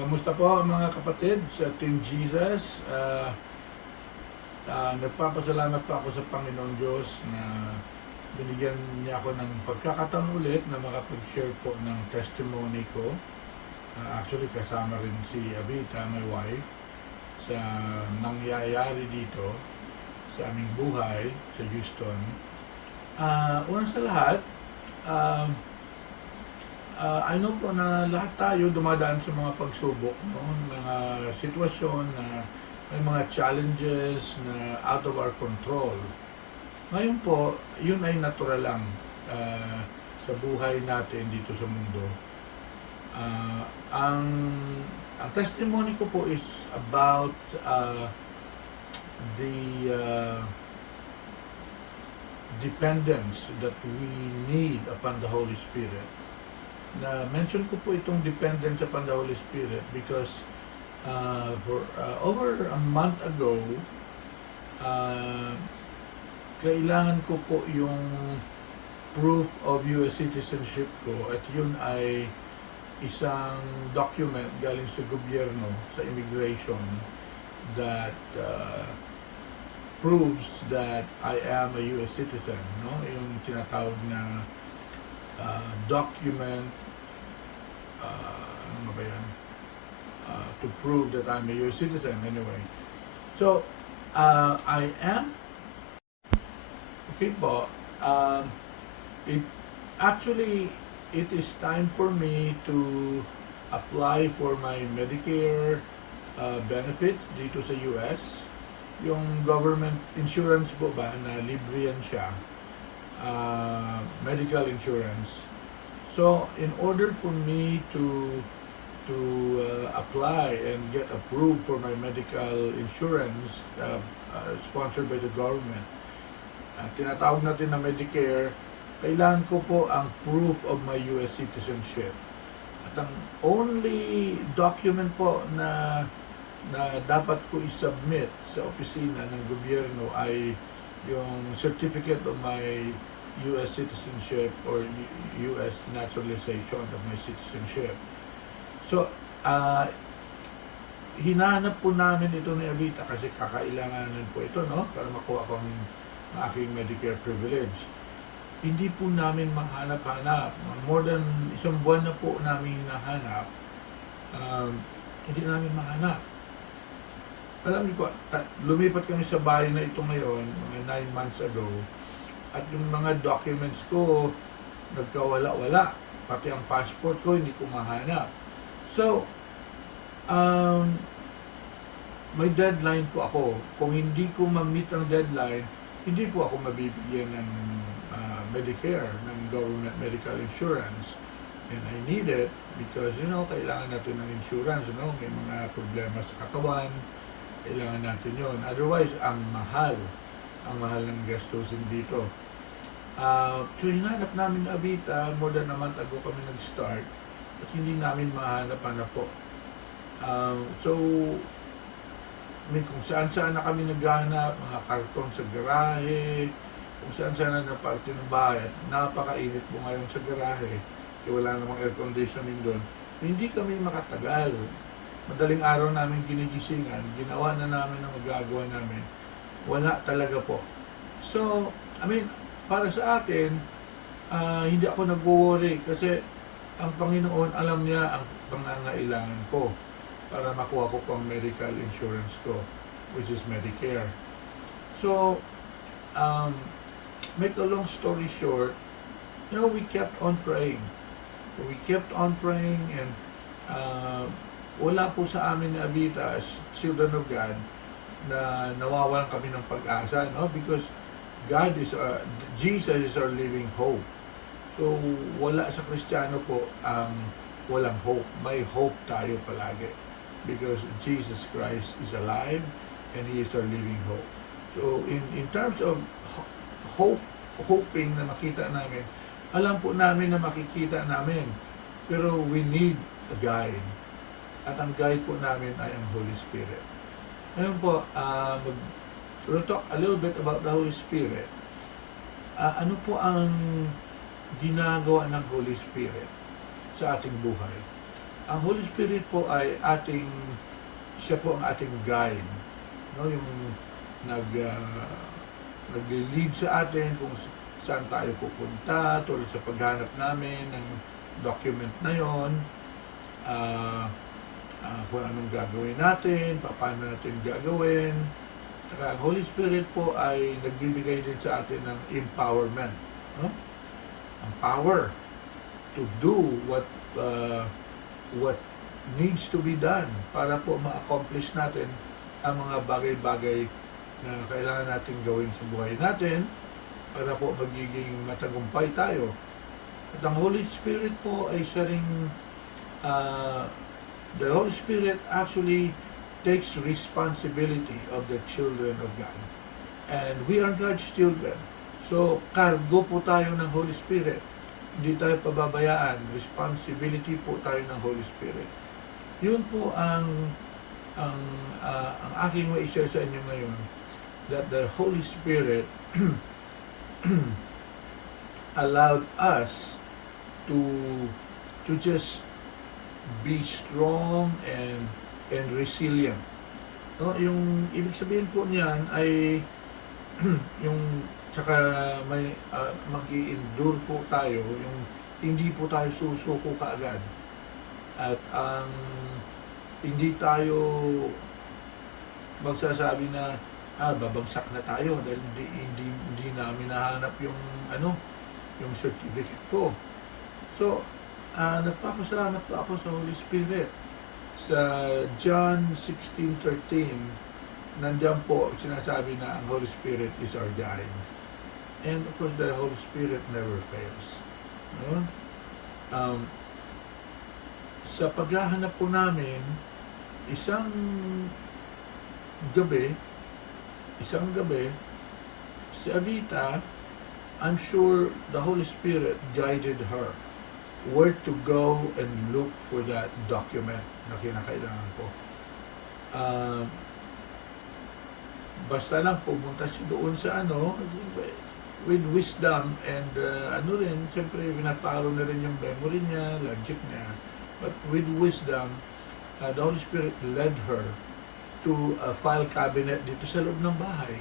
Kamusta po mga kapatid sa Team Jesus? Nagpapasalamat po ako sa Panginoon Diyos na binigyan niya ako ng pagkakataon ulit na makapag-share po ng testimony ko. Actually, kasama rin si Abita, my wife, sa nangyayari dito sa aming buhay sa Houston. Una sa lahat, I know po na lahat tayo dumadaan sa mga pagsubok, no? Mga sitwasyon na may mga challenges na out of our control. Ngayon po, yun ay natural lang sa buhay natin dito sa mundo. Ang testimony ko po is about the dependence that we need upon the Holy Spirit. Na-mention ko po itong dependence upon the Holy Spirit because over a month ago, kailangan ko po yung proof of US citizenship ko at yun ay isang document galing sa gobyerno, sa immigration that proves that I am a US citizen, no? Yung tinatawag na document ano ba yan? To prove that I'm a US citizen anyway. So, I am okay po. It is time for me to apply for my Medicare benefits dito sa US. Yung government insurance po ba na libre yan siya. Medical insurance. So, in order for me to apply and get approved for my medical insurance sponsored by the government, tinatawag natin na Medicare, kailangan ko po ang proof of my US citizenship. At ang only document po na dapat ko i-submit sa opisina ng gobyerno ay yung certificate of my US citizenship or US naturalization of my citizenship. So, hinahanap po namin ito ni Abita kasi kakailanganin po ito, no? Para makuha ko ang aking Medicare privilege. Hindi po namin mahanap-hanap. More than isang buwan na po namin hinahanap. Hindi namin mahanap. Alam niyo po, lumipat kami sa bahay na ito ngayon, mga 9 months ago. At yung mga documents ko, nagkawala-wala. Pati ang passport ko, hindi ko mahanap. So, may deadline po ako. Kung hindi ko ma-meet ang deadline, hindi po ako mabibigyan ng Medicare, ng government medical insurance. And I need it because, kailangan natin ng insurance, may mga problema sa katawan, kailangan natin yon. Otherwise, ang mahal ng gastusin dito. So, hinanap namin na Abita, more than a month ago kami nag-start, at hindi namin mahanap-hanap po. So, kung saan-saan na kami naghahanap, mga karton sa garahe, kung saan-saan na parte ng bahay, at napakainit po ngayon sa garahe, kasi wala namang air conditioning doon, hindi kami makatagal. Madaling araw namin ginigisingan, ginawa na namin ang magagawa namin, wala talaga po. So, para sa akin, hindi ako nag-worry kasi ang Panginoon alam niya ang pangangailangan ko para makuha ko pang medical insurance ko, which is Medicare. So, make a long story short, we kept on praying. We kept on praying and wala po sa amin na Abita as children of God na nawawalan kami ng pag-asa, no? Because Jesus is our living hope. So, wala sa Kristiyano po ang walang hope. May hope tayo palagi. Because Jesus Christ is alive and He is our living hope. So, in terms of hoping na makita namin, alam po namin na makikita namin. Pero we need a guide. At ang guide po namin ay ang Holy Spirit. Ngayon po, we'll talk a little bit about the Holy Spirit. Ano po ang ginagawa ng Holy Spirit sa ating buhay? Ang Holy Spirit po ay siya po ang ating guide, no? Yung nag-lead sa atin kung saan tayo pupunta, tulad sa paghanap namin ng document na yon, kung anong gagawin natin, paano natin gagawin. Saka ang Holy Spirit po ay nagbibigay din sa atin ng empowerment, no? Ang power to do what needs to be done para po ma-accomplish natin ang mga bagay-bagay na kailangan natin gawin sa buhay natin para po magiging matagumpay tayo. At ang Holy Spirit po ay siya ring the Holy Spirit actually takes responsibility of the children of God. And we are God's children. So, cargo po tayo ng Holy Spirit. Hindi tayo pababayaan. Responsibility po tayo ng Holy Spirit. Yun po ang aking ma-share sa inyo ngayon, that the Holy Spirit allowed us to just be strong and resilient. No, yung ibig sabihin po niyan ay yung tsaka may mag-i-endure po tayo, yung hindi po tayo susuko kaagad. At hindi tayo magsasabi na babagsak na tayo dahil hindi namin nahanap yung yung certificate ko. So, nagpapasalamat po ako sa Holy Spirit. Sa John 16:13, nandiyan po sinasabi na ang Holy Spirit is our guide. And of course, the Holy Spirit never fails. No? Sa paghahanap po namin, isang gabi, si Avita, I'm sure the Holy Spirit guided her where to go and look for that document na kinakailangan ko. Basta lang pumunta siya doon sa with wisdom and siyempre pinaparo na rin yung memory niya, logic niya. But with wisdom, the Holy Spirit led her to a file cabinet dito sa loob ng bahay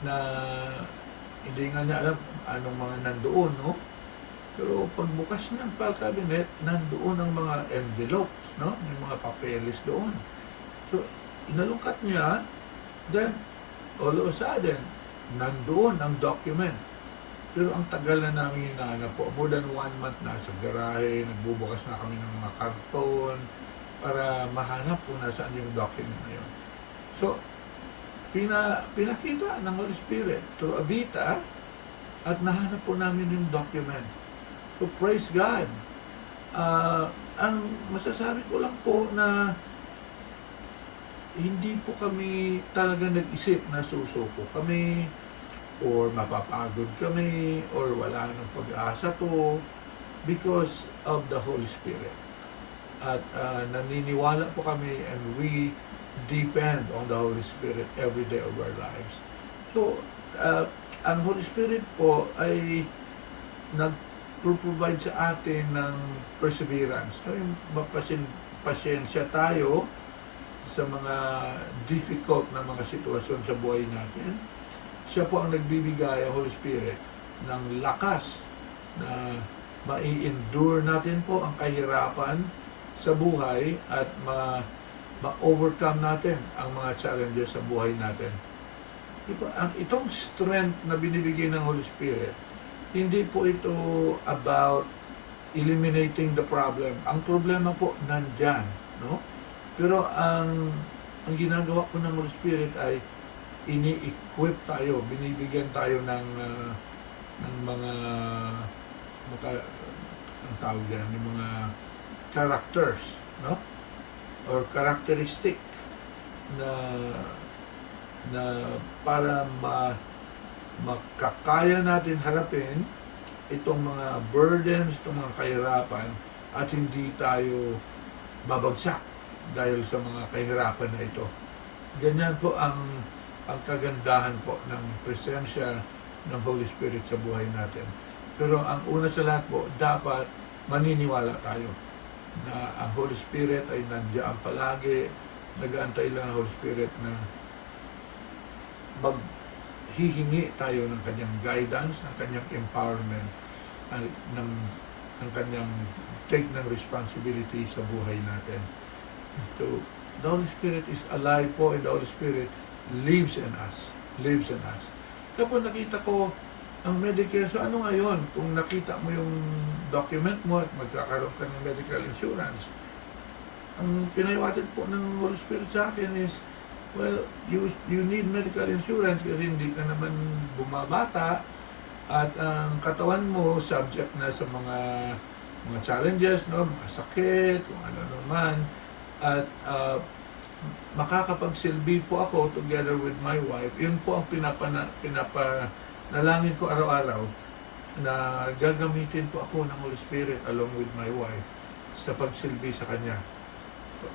na hindi nga niya alam anong mga nandoon, no? Pero pagbukas ng file cabinet, nandoon ang mga envelopes, no? May mga papeles doon. So, inalungkat niya, then, all of a sudden, nandoon ang document. Pero ang tagal na namin hinahanap po, more than 1 month na sa garahe, nagbubukas na kami ng mga karton para mahanap kung nasaan yung document na yun. So, pinakita ng Holy Spirit to Avita at nahanap po namin yung document. So, praise God. Ang masasabi ko lang po na hindi po kami talaga nag-isip na susuko kami or mapapagod kami or wala nang pag-asa to because of the Holy Spirit. At naniniwala po kami and we depend on the Holy Spirit every day of our lives. So, ang Holy Spirit po ay nag-provide sa atin ng perseverance. So, yung pasyensya tayo sa mga difficult na mga sitwasyon sa buhay natin. Siya po ang nagbibigay, ang Holy Spirit, ng lakas na mai-endure natin po ang kahirapan sa buhay at ma-overcome natin ang mga challenges sa buhay natin. Itong strength na binibigay ng Holy Spirit, hindi po ito about eliminating the problem. Ang problema po nandyan, no? Pero ang ginagawa po ng Holy Spirit ay ini-equip tayo, binibigyan tayo ng mga ang tawag yan, ng mga characters, no? Or characteristic na para makakaya natin harapin itong mga burdens, itong mga kahirapan at hindi tayo babagsak dahil sa mga kahirapan na ito. Ganyan po ang kagandahan po ng presensya ng Holy Spirit sa buhay natin. Pero ang una sa lahat po, dapat maniniwala tayo. na ang Holy Spirit ay nandiyan palagi, nag-aantay lang ang Holy Spirit na maghihingi tayo ng kanyang guidance, ng kanyang empowerment, ng, ng kanyang take ng responsibility sa buhay natin. So, the Holy Spirit is alive po, and the Holy Spirit lives in us. Lives in us. Kapag nakita ko ang Medicare, so ano ngayon? Kung nakita mo yung document mo at magkakaroon ka ng medical insurance, ang pinahiwatig po ng Holy Spirit sa akin is, well, you need medical insurance kasi hindi ka naman bumabata at ang katawan mo subject na sa mga challenges, no, mga sakit, kung ano naman, at makakapagsilbi po ako together with my wife. Yun po ang pinapanalangin ko araw-araw, na gagamitin po ako ng Holy Spirit along with my wife sa pagsilbi sa Kanya.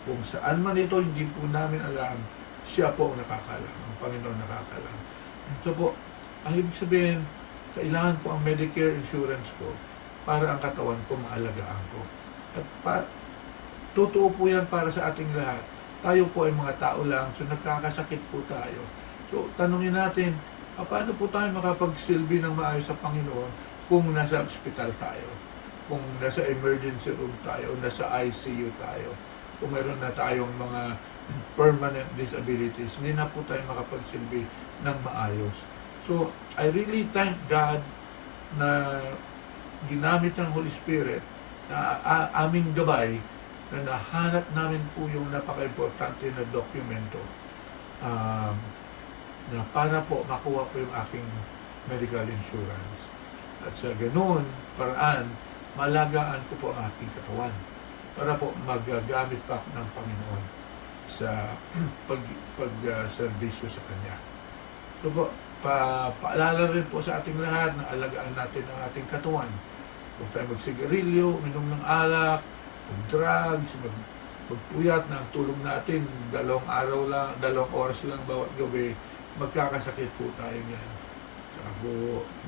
Kung saan man ito, hindi po namin alam, siya po ang nakakalam, ang Panginoon nakakalam. So po, ang ibig sabihin, kailangan po ang Medicare insurance ko para ang katawan ko maalagaan ko. At totoo po yan para sa ating lahat. Tayo po ay mga tao lang, so nagkakasakit po tayo. So tanungin natin, paano po tayo makapagsilbi ng maayos sa Panginoon kung nasa ospital tayo, kung nasa emergency room tayo, nasa ICU tayo, kung meron na tayong mga permanent disabilities, hindi na po tayo makapagsilbi ng maayos. So, I really thank God na ginamit ng Holy Spirit na aming gabay, na nahanap namin po yung napaka-importante na dokumento na para po makuha ko yung aking medical insurance. At sa ganoon paraan, malagaan ko po ang aking katawan para po magagamit pa ako ng Panginoon sa pag-serbisyo sa Kanya. So po, paalala rin po sa ating lahat na alagaan natin ang ating katawan. Huwag tayo magsigarilyo, uminom ng alak, mag-drugs, magpuyat na ang tulog natin, 2 oras lang bawat gabi, magkakasakit po tayo niyan. Saka po,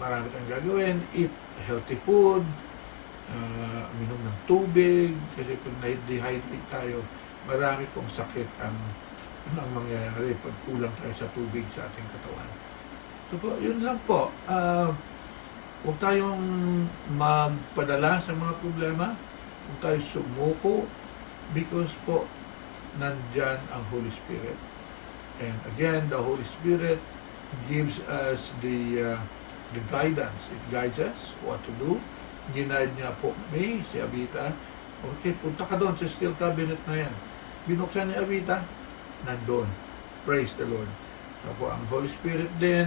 marami tayong gagawin, eat healthy food, uminom ng tubig, kasi kung na-dehydrate tayo, marami pong sakit ang mangyayari pag kulang tayo sa tubig sa ating katawan. So po, yun lang po. Huwag tayong magpadala sa mga problema, huwag tayo sumuko, because po, nandyan ang Holy Spirit. And again, the Holy Spirit gives us the guidance. It guides us what to do. Ginaid niya po kami, si Avita. Okay, punta ka doon sa steel cabinet na yan. Binuksan ni Avita, nandun. Praise the Lord. So po, ang Holy Spirit din,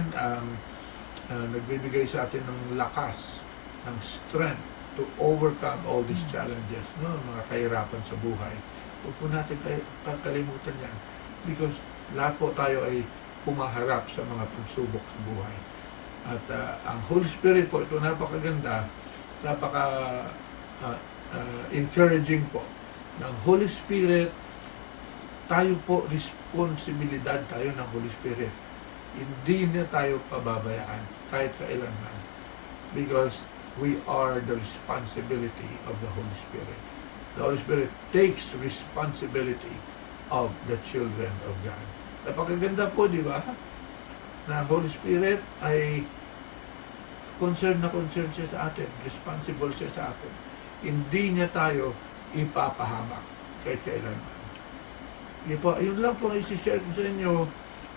nagbibigay sa atin ng lakas, ng strength to overcome all these challenges, no? Mga kahirapan sa buhay. Huwag po natin kakalimutan yan. Because lahat po tayo ay pumaharap sa mga pagsubok sa buhay. At ang Holy Spirit po, ito napakaganda, encouraging po. Ng Holy Spirit, tayo po, responsibilidad tayo ng Holy Spirit. Hindi niya tayo pababayaan kahit kailanman. Because we are the responsibility of the Holy Spirit. The Holy Spirit takes responsibility of the children of God. Napakaganda po, di ba? Na ang Holy Spirit ay concerned siya sa atin, responsible siya sa atin. Hindi niya tayo ipapahamak kahit kailanman. Yun lang po ang isi-share ko sa inyo.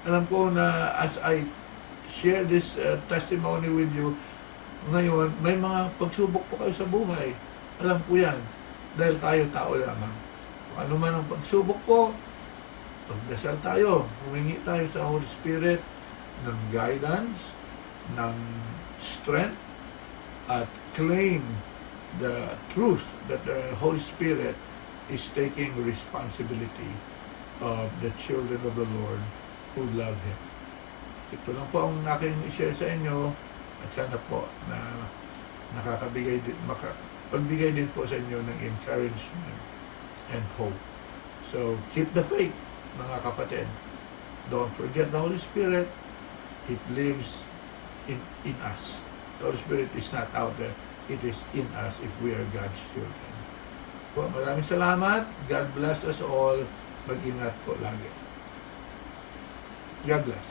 Alam ko na as I share this testimony with you, ngayon, may mga pagsubok po kayo sa buhay. Alam ko yan. Dahil tayo tao lamang. Kung ano man ang pagsubok po, pagdasal tayo, humingi tayo sa Holy Spirit ng guidance, ng strength, at claim the truth that the Holy Spirit is taking responsibility of the children of the Lord who love Him. Ito lang po ang aking i-share sa inyo, at sana po na pagbigay din po sa inyo ng encouragement and hope. So, keep the faith, mga kapatid. Don't forget the Holy Spirit. It lives in us. The Holy Spirit is not out there. It is in us if we are God's children. po, maraming salamat. God bless us all. Mag-ingat po lagi. God bless.